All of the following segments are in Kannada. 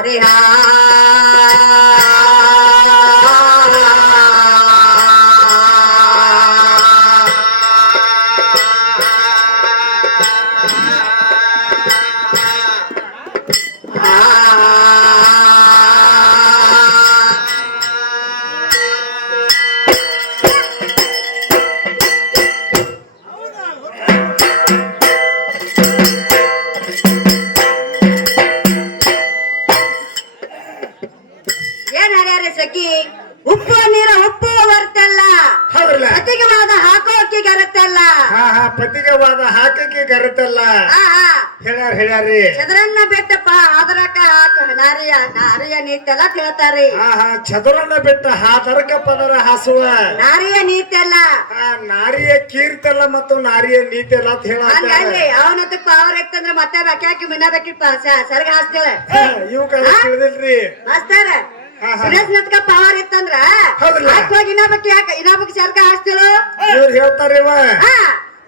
ಹರಿ ಹಾ ಪತಿಗೆ ವಾದ ಹಾಕಕ್ಕೆ ಗರತಲ್ಲ ಹೇಳ್ಯಾರ ಹೇಳ್ಯಾರಿ ಚದರನ್ನ ಬೆಟ್ಟಪ್ಪ ಆದರಕ ಹಾಕು. ನಾರಿಯ ನಾರಿಯ ನೀತೆಲ್ಲ ಹೇಳ್ತಾರಿ ಹಾ ಹಾ ಚದುರನ್ನ ಬೆಟ್ಟ ಹಾದರಕ ಪದರ ಹಾಸುವ. ನಾರಿಯ ನೀತೆಲ್ಲ ನಾರಿಯ ಕೀರ್ತಲ್ಲ ಮತ್ತು ನಾರಿಯ ನೀತೆಲ್ಲ ಅಂತ ಹಂಗಲ್ಲಿ ಹೇಳ ಅವನತ್ತ ಪವರ್ ಇತ್ತಂದ್ರ ಮತ್ತೆ ಬಾಕಿ ಹಾಕಿ ಮುನ್ನ ಬೇಕಿಪ್ಪ. ಸರ್ಗ ಹಾಸ್ತೇಳ ಇವ್ ಕಡೆ ತಿಳಿದಿಲ್ರಿ. ಮಾಸ್ತರ ಹಾ, ಹಾ. ಸುರೇಶ್ ನತ್ಕ ಪವರ್ ಇತ್ತಂದ್ರ ಹೋಗಿ ಇನ್ನೊಬ್ಬಕ್ಕೆ ಯಾಕ ಇನ್ನೊಬ್ಬಕ್ಕೆ ಸರ್ಗ ಹಾಸ್ತೇಳು ಇವ್ರು ಹೇಳ್ತಾರಿವ. ಹಾ.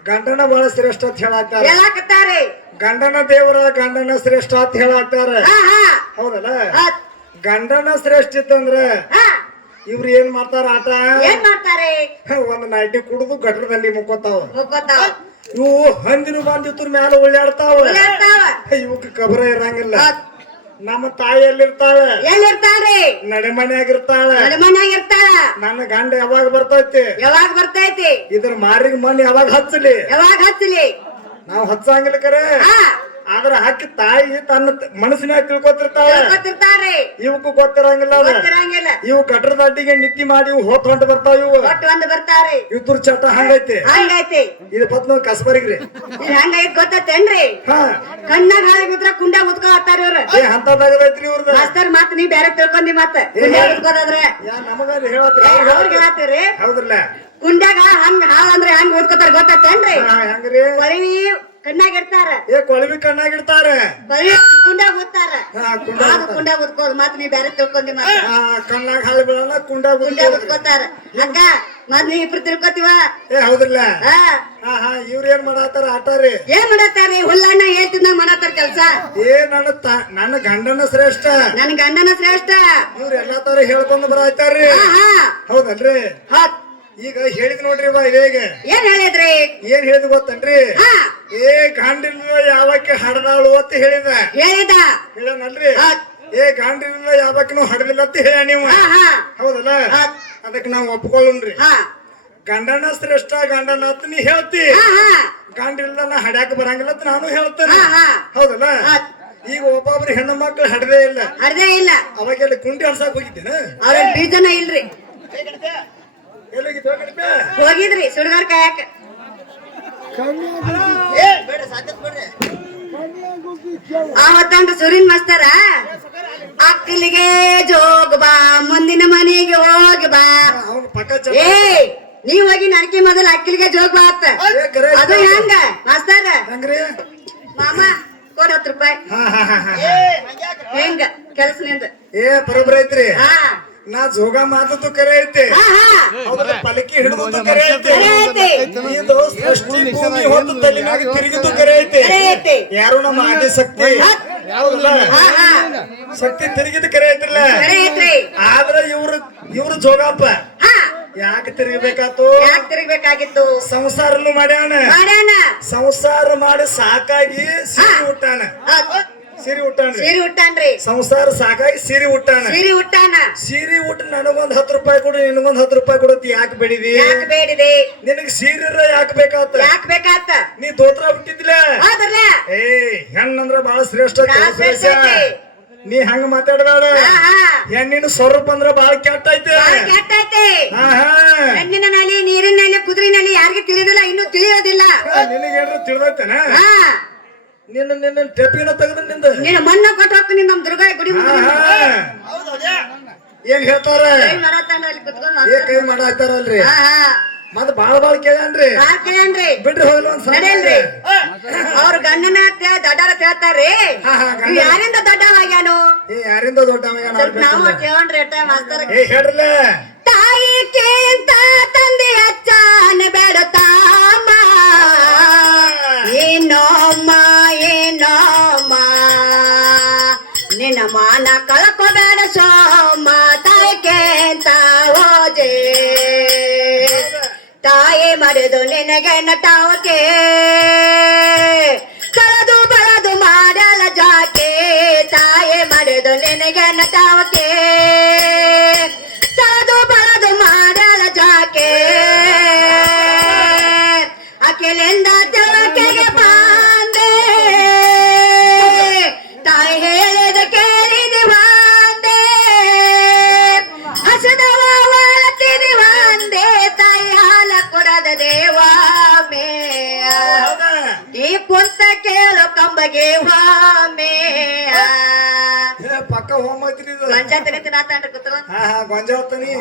ಗಂಡನ ಬಹಳ ಶ್ರೇಷ್ಠ ಅಂತ ಹೇಳಾಕ್ತಾರೆ. ಹೇಳಾಕತ್ತಾರೆ. ಗಂಡನ ದೇವರ ಗಂಡನ ಶ್ರೇಷ್ಠ ಅಂತ ಹೇಳಾಕ್ತಾರೆ. ಹೌದಲ್ಲ? ಗಂಡನ ಶ್ರೇಷ್ಠ ಇತ್ತಂದ್ರ ಇವ್ರು ಏನ್ ಮಾಡ್ತಾರ ಆಟ? ಏನ್ ಮಾಡ್ತಾರೆ? ಒಂದ್ ನಾಟಿ ಕುಡಿದು ಗಟ್ರದಲ್ಲಿ ಮುಕ್ಕೋತಾವ. ಮುಕ್ಕೋತಾವ. ಇವು ಹಂದಿನ ಬಂದಿತ್ತು ಮ್ಯಾಲ ಓಡಾಡ್ತಾವ ಇವಕ್ಕೆ ಇವಕ್ ಕಬರ ಇರಂಗಿಲ್ಲ. ನಮ್ಮ ತಾಯಿ ಎಲ್ಲಿರ್ತಾಳೆ ಎಲ್ಲಿರ್ತಾಳೆ ನಡೆಮನ್ಯಾಗಿರ್ತಾಳ. ನಡೆಮನೆಯಾಗಿರ್ತಾಳ? ನನ್ನ ಗಂಡ ಯಾವಾಗ ಬರ್ತೈತಿ? ಯಾವಾಗ ಬರ್ತೈತಿ? ಇದ್ರ ಮಾರಿಗೆ ಮಣ್ಣು ಯಾವಾಗ ಹಚ್ಚಲಿ? ಯಾವಾಗ ಹಚ್ಚಲಿ? ನಾವು ಹಚ್ಚಂಗಿಲ್ಲ ಕರೆ. ಹಾ. ಆದ್ರ ಹಾಕಿ ತಾಯಿ ತನ್ನ ಮನಸ್ಸಿನ ಮನಸ್ಸಿನಾಗ ತಿಳ್ಕೊತಿರ್ತಾಳ. ತಿಳ್ಕೊತಿರ್ತಾರೆ ಇವಕ್ಕೂ ಗೊತ್ತಿರಂಗಿಲ್ಲ ಗೊತ್ತಿರಂಗಿಲ್ಲ. ಇವು ಕಟ್ಟರ ದಡ್ಡಿಗೆ ನಿತ್ತಿ ಮಾಡಿ ಇವು ಹೋತ್ ಹೊಂಟು ಬರ್ತಾವ ಇವು. ಬರ್ತಾರೆ ಒಂದು ಬರ್ತಾರೆ. ಇವ್ರ ಚಟ ಹಂಗೈತಿ. ಹಂಗೈತಿ. ಇದು ಪತ್ನ ಕಸ್ಬರಿಗ್ರಿ. ಇದು ಹಂಗೈತಿ ಗೊತ್ತೇನ್ರಿ ಕಣ್ಣಾಗ ಹಾಳಿ ಬಿದ್ರ ಕುಂಡ ಮುತ್ಕೊಳತ್ತಾರ ಇವ್ರ. ಏ ಅಂತದಾಗದೈತ್ರಿ ಇವ್ರದ. ಮಾಸ್ತರ್ ಮತ್ ನೀ ಬೇರೆ ತಿಳ್ಕೊಂಡಿ ಮತ್ತ ಮುತ್ಕೋದಾದ್ರೆ ನಮಗ ಹೇಳತ್ರಿ ಅವ್ರಿಗೆ ಹೇಳತ್ತೀರಿ? ಹೌದ್ರಲ್ಲ. ಕುಂಡಾಗ ಹಂಗ ಹಾಳ ಅಂದ್ರೆ ಹಂಗ ಓದ್ಕೋತಾರ ಗೊತ್ತೇನ್ರಿ ಹಾ, ಹೆಂಗ್ರಿ? ಕೊಳವಿ ಕಣ್ಣಾಗ ಇರ್ತಾರ ಏ ಕೊಳವಿ ಕಣ್ಣಾಗಿಡ್ತಾರ. ಬರೀ ಕುಂಡಾಗ ಓದ್ತಾರ. ಕುಂಡಾಗ ಓದ್ಕೋದು ಮತ್ ನೀ ಬೇರೆ ತಿಳ್ಕೊಂಡಿ ಮತ್ತ ಹಾ ಕಣ್ಣಾಗ ಹಾಳು ಬೀಳಲ್ಲ ಕುಂಡಾಗ ಕುಂಡಾಗ ಓದ್ಕೋತಾರ ಹಂಗ ಮತ್ ನೀ ಇಬ್ರು ತಿಳ್ಕೊತೀವ? ಏ ಹೌದಿಲ್ಲ ಹಾ. ಹಾ ಹಾ ಇವ್ರ ಏನ್ ಮಾಡತ್ತಾರ? ಆಟಾರಿ ಏನ್ ಮಾಡತ್ತಾರಿ? ಹುಲ್ಲಣ್ಣ ಹೇಳ್ತಿದ್ದ ಮಾಡತ್ತಾರ ಕೆಲ್ಸ? ಏ ನನ್ನ ನನ್ನ ಗಂಡನ ಶ್ರೇಷ್ಠ. ನನ್ನ ಗಂಡನ ಶ್ರೇಷ್ಠ. ಇವ್ರ ಎಲ್ಲಾ ತರ ಹೇಳ್ಕೊಂಡ್ ಬರತ್ತಾರ್ರಿ ಹಾ ಹಾ. ಹೌದಲ್ರಿ? ಹೌದ್. ಈಗ ಹೇಳಿದ್ ನೋಡ್ರಿ ಬಾ ಹೇಗೆ ಏನ್ ಹೇಳಿದ್ರಿ? ಏನ್ ಹೇಳಿದ್ ಗೊತ್ತನ್ರಿ? ಹಾ. ಏ ಗಾಂಡಿನ ಯಾವಕ್ಕೆ ಹಡದಾಳು ಅಂತ ಹೇಳಿದ. ಹೇಳಿದ. ಹೇಳನಲ್ರಿ. ಏ ಗಾಂಡಿನ ಯಾವಕ್ಕೂ ಹಡಲಿಲ್ಲ ಅಂತ ಹೇಳ ನೀವು. ಹಾ ಹಾ. ಹೌದಲ್ಲ? ಹೌದ್. ಅದಕ್ಕೆ ನಾವು ಒಪ್ಕೊಳ್ಳೋಣ್ರಿ ಹಾ. ಗಂಡನ ಶ್ರೇಷ್ಠ ಗಂಡನ ಅಂತ ನೀ ಹೇಳ್ತಿ. ಹಾ ಹಾ. ಗಂಡಿಲ್ಲ ನಾ ಹಡ್ಯಾಕ ಬರಂಗಿಲ್ಲ ಅಂತ ನಾನು ಹೇಳ್ತೇನೆ. ಹಾ, ಹಾ. ಹೌದಲ್ಲ? ಹೌದ್. ಈಗ ಒಬ್ಬೊಬ್ರು ಹೆಣ್ಣು ಮಕ್ಳು ಹಡದೇ ಇಲ್ಲ. ಹಡದೇ ಇಲ್ಲ. ಅವಾಗೆಲ್ಲ ಕುಂಡಿ ಹಡ್ಸಾಕ್ ಹೋಗಿದ್ದೇನೆ? ಅವ್ರ ಬೀಜನ ಇಲ್ರಿ. ಹೋಗಿದ್ರಿ ಸುಡಗಾರ ಕಾಯಕ. ಆವತ್ತಂತ ಸುರಿನ್ ಮಸ್ತಾರ ಅಕ್ಕಲಿಗೆ ಜೋಗ ಬಾ ಮುಂದಿನ ಮನೆಗೆ ಹೋಗಿ ಬಾ. ಏ ನೀ ಹೋಗಿ ನಡಕಿ ಮೊದಲ ಅಕ್ಕಲಿಗೆ ಜೋಗ ಬಾ ಅತ್ತ. ಅದು ಹೆಂಗ ಮಾಸ್ತಾರ? ಮಾಮ ಕೊಡ ಹತ್ತು ರೂಪಾಯಿ. ಹಾ ಹಾ ಹಾ ಹಾ ಹೆಂಗ ಕೆಲ್ಸ ನಿಂದ ಏ ಬರೋಬ್ರ ಐತ್ರಿ. ಹಾ. ನಾ ಜೋಗ ಮಾತದ್ದು ಕರೆ ಐತೆ. ಹಾ ಹಾ. ಹೌದಲ್ಲ ಪಲಕಿ ಹಿಡಿದು ಕರೆ ಐತೆ. ಇದು ಸೃಷ್ಟಿ ಭೂಮಿ ಹೊತ್ತು ತಲೆನಾಗ ತಿರುಗಿದ್ದು ಕರೆ ಐತಿ. ಕರೆ ಐತಿ. ಯಾರು ನಮ್ಮ ಆದಿ ಶಕ್ತಿ? ಹೌದಲ್ಲ ಹಾ ಹಾ. ಶಕ್ತಿ ತಿರುಗಿದ ಕರೆ ಐತಿಲ್ಲ ಕರೆ ಐತ್ರಿ. ಆದ್ರ ಇವ್ರು ಇವ್ರು ಜೋಗಪ್ಪ ಹಾ. ಯಾಕೆ ತಿರುಗಬೇಕಾತು? ಯಾಕೆ ತಿರುಗಬೇಕಾಗಿತ್ತು? ಸಂಸಾರನು ಮಾಡ್ಯಾನ. ಮಾಡ್ಯಾನ. ಸಂಸಾರ ಮಾಡಿ ಸಾಕಾಗಿ ಸೀರೆ ಉಟ್ಟಾನ. ಹೌದ್. ಸೀರೆ ಉಟ್ಟಾನ್ರಿ. ಸೀರಿ ಉಟ್ಟಾನ್ರಿ. ಸಂಸಾರ ಸಾಕಾಗಿ ಸೀರಿ ಉಟ್ಟಾನ. ಸೀರಿ ಉಟ್ಟಾನ. ಸೀರಿ ಉಟ್ಟು ನನಗೊಂದ್ ಹತ್ತು ರೂಪಾಯಿ ಕೊಡು ನಿನಗೊಂದ್ ಹತ್ತು ರೂಪಾಯಿ ಕೊಡುತ್ತೆ ಯಾಕೆ ಬೇಡಿದಿ? ಯಾಕೆ ಬೇಡಿದೆ? ನಿನಗ್ ಸೀರೆ ಯಾಕೆ ಬೇಕಾತ? ಯಾಕೆ ಬೇಕಾತ? ನೀ ದೋತ್ರ ಬಿಟ್ಟಿದ್ದಿಲ್ಲ ಹೌದಲ್ಲ ಏ ಹೆಣ್ಣಂದ್ರ ಬಹಳ ಶ್ರೇಷ್ಠ ಐತಿ. ನೀ ಹಂಗ ಮಾತಾಡಬೇಡ. ಹಾ ಹಾ. ಹೆಣ್ಣಿನ ಸ್ವರೂಪ ಅಂದ್ರ ಬಹಳ ಕೆಟ್ಟ ಐತೆ ಬಾಳ ಕೆಟ್ಟೈತೆ. ಹಾ ಹಾ. ನೀರಿನ ನೀರಿನಲ್ಲಿ ಕುದುರಿನಲ್ಲಿ ಯಾರಿಗೆ ತಿಳಿಯೋದಿಲ್ಲ ಇನ್ನು ತಿಳಿಯೋದಿಲ್ಲ. ನಿನಗೇನ್ರ ತಿಳಿದೈತೇನ? ಹಾ. ನಿನ್ನ ನಿನ್ನ ಟೆಪಿನ ತೆಗೆದ ನಿಂದ. ನೀನು ಮಣ್ಣ ಕೊಟ್ಟು ಹೋಗ್ತೀನಿ ನಮ್ ದುರ್ಗಾಯ ಗುಡಿ ಏನ್ ಹೇಳ್ತಾರ? ಏ ಕೈ ಹಾ ಮತ್ ಬಾಳ ಬಾಳ ಕೇಳನ್ರಿ ಬಿಡ್ರಿ ಹೋಗ್ಲಿ ಒಂದ್ ಸಲ. ನಡೆಯಲ್ರಿ. ಅವ್ರ ಗಂಡನ ದಡ್ಡಾರ ಕೇಳ್ತಾರ್ರಿ. ಹಾ, ಹಾ, ಯಾರಿಂದ ದಡ್ಡವಾಗ್ಯಾನು ಏ ಯಾರಿಂದ ದೊಡ್ಡವ ಸ್ವಲ್ಪ ನಾವು ಕೇಳೋಣ್ರಿ ಅಟ್ಟ ಮಾಸ್ತರ. ಏ ಹೇಳ್ರಲ್ಲ. ತಾಯಿಗಿಂತ ತಂದೆ ಅಚ್ಚಾನ ಬೇಡತಾಮ ಏನೋಮ್ಮ ಏನೋಮ್ಮ ನಿನ್ನ ಮಾನ ಕಳ್ಕೊಬೇಡ ಸೋಮ ತಾಯಿಕೇಂತ ಹೋದೆ ತಾಯಿ ಮರೆದು ನಿನಗೆ ನಟಾವಕೆ ಕಳೆದು ಬಳದು ಮಾಡಲ ಜಾಕೆ ತಾಯಿ ಮರೆದು ನಿನಗೆ ನಟಾವಕೆ ಕಂಬಗೆ ವಾಮೆ ಪಕ್ಕ ಹೋಮ್ ಐತ್ರಿ ಇದು ಗಂಜ ತಿನ್ನಿನ ತಂಡ ಕೂತಲ್ಲ ಹಾ ಹಾ ಗೊಂಜಾಳ ತನಿ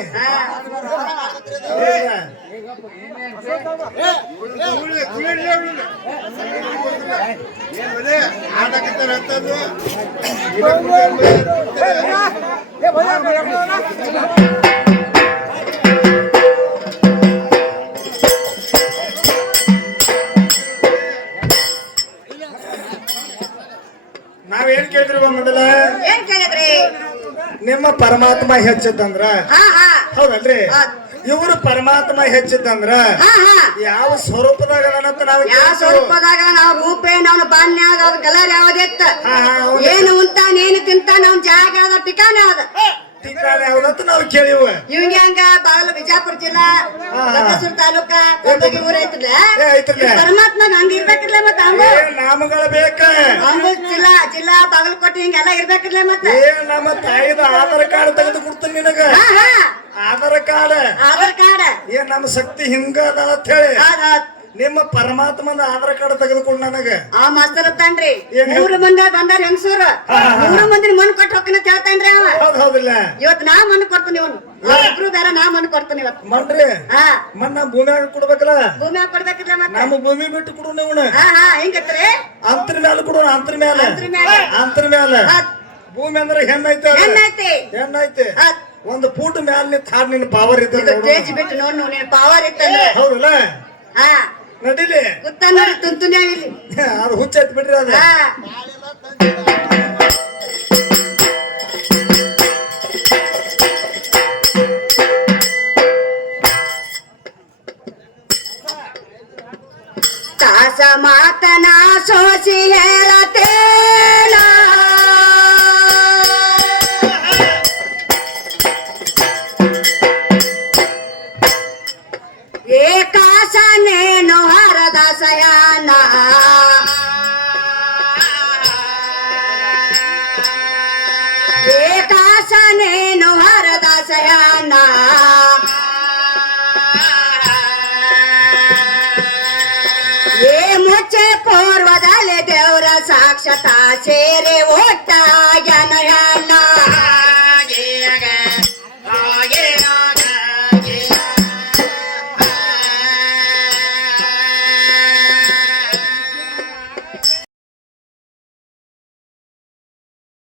ನಾವೇನ್ ಪರಮಾತ್ಮ ಹೆಚ್ಚಿದ್ದಂದ್ರ? ಹಾ ಹಾ. ಹೌದಲ್ರಿ? ಇವರು ಪರಮಾತ್ಮ ಹೆಚ್ಚಿದ್ದಂದ್ರ ಹಾ ಹಾ. ಯಾವ ಸ್ವರೂಪದಾಗ ನಾವು ಯಾವ ಸ್ವರೂಪದಾಗ ನಾವು ರೂಪೇ ನಾವು ಬಾಲ್ಯ ಅದ ಕಲರ್ ಯಾವ್ದಿತ್ತ? ಏನು ಉಂತಾನೇನು ತಿಂತಾನ ಅವ್ನ ಜಾಗ ಅದ ಟಿಕಾನ ಯಾವ್ದ ಟೀಕಾಣ ಯಾವ್ದಂತ ನಾವು ಕೇಳಿವ. ಇವಂಗ ಹಂಗ ಬಾಗಲ ಬಿಜಾಪುರ ಜಿಲ್ಲಾ. ಬಸವನ ತಾಲೂಕ ಕೊಂಡಗಿ ಊರ ಐತ್ರಲ್ಲ ಏ, ಐತ್ರಲ್ಲ. ಪರಮಾತ್ಮ ಹಂಗ ಇರ್ಬೇಕಿರ್ಲ ಮತ್ತ ಹಂಗ? ನಾಮಗಳ ಬೇಕ. ಹಂಗ ಜಿಲ್ಲಾ ಜಿಲ್ಲಾ ಬಾಗಲಕೋಟೆ ಹಿಂಗೆಲ್ಲ ಇರ್ಬೇಕಿರ್ಲ ಮತ್ತ? ಏ ನಮ್ಮ ತಾಯಿದ ಆಧಾರ್ ಕಾರ್ಡ್ ತೆಗೆದು ಕೊಡ್ತೀನಿ ನಿನಗ. ಹಾ ಆಧಾರ್ ಕಾರ್ಡ್. ಆಧಾರ್ ಕಾರ್ಡ್. ಏ ನಮ್ಮ ಶಕ್ತಿ ಹಿಂಗ ಅದ ಅಂತ ಹೇಳಿ. ನಿಮ್ಮ ಪರಮಾತ್ಮನ ಆಧಾರ್ ಕಾರ್ಡ್ ತೆಗೆದುಕೊಂಡು ನನಗೆ. ಆ ಮಾಸ್ತರ್ ತಾನ್ರಿ ಏನ್ ಹೇಳ್- ಮೂರು ಮಂದಿ ಬಂದಾರ ಹೆಂಗಸೂರು. ಮೂರು ಮಂದಿ ಮನ್ ಕೊಟ್ಟು ಹೋಗ್ತೀನಿ ಅಂತ ಹೇಳ್ತಾನ್ರಿ ಅವ. ಹೌದ್ ಹೌದಿಲ್ಲ. ಇವತ್ ನಾ ಮನ್ ಕೊಡ್ತೀನಿ ಇವನು. ಇಬ್ರು ಬೇರೆ ನಾ ಮನ್ ಕೊಡ್ತೀನಿ ಇವತ್ತು ಮನ್ರಿ? ಹಾ. ಮನ್ನ ಭೂಮಿಯಾಗ ಕೊಡ್ಬೇಕಲ್ಲ? ಭೂಮಿ ಕೊಡ್ಬೇಕಿಲ್ಲ ಮತ್ತೆ? ನಮ್ಮ ಭೂಮಿ ಬಿಟ್ಟು ಕೊಡು ನೀವು ಹಾ ಹಾ ಹೆಂಗತ್ರಿ ಅಂತರ ಮ್ಯಾಲ ಕೊಡು ಅಂತರ ಮ್ಯಾಲ. ಅಂತ್ರ ಮ್ಯಾಲೆ. ಅಂತರ ಮ್ಯಾಲ. ಹೌದ್. ಭೂಮಿ ಅಂದ್ರೆ ಹೆಣ್ಣೈತೆ ಅದು. ಹೆಣ್ಣೈತಿ ಹೆಣ್ಣೈತೆ. ಒಂದು ಫೂಟ್ ಮ್ಯಾಲ ನಿಂತ ಹಾಡ್ ನಿನ್ನ ಪವರ್ ಇದ್ದ ಇದು ತೇಜ್ ಬಿಟ್ಟು ನೋಡಿ ನೀನ್ ಪವರ್ ಇತ್ತಂದ್ರೆ. ಹೌದಲ್ಲ? ಹಾ. ನಡಿಲಿ. ಇಲ್ಲಿ ಅದು ಹುಚ್ಚೈತ್ ಬಿಡ್ರಿ ಅದು ना. मुचे पूर्व झाले देवरा साक्षता चेरे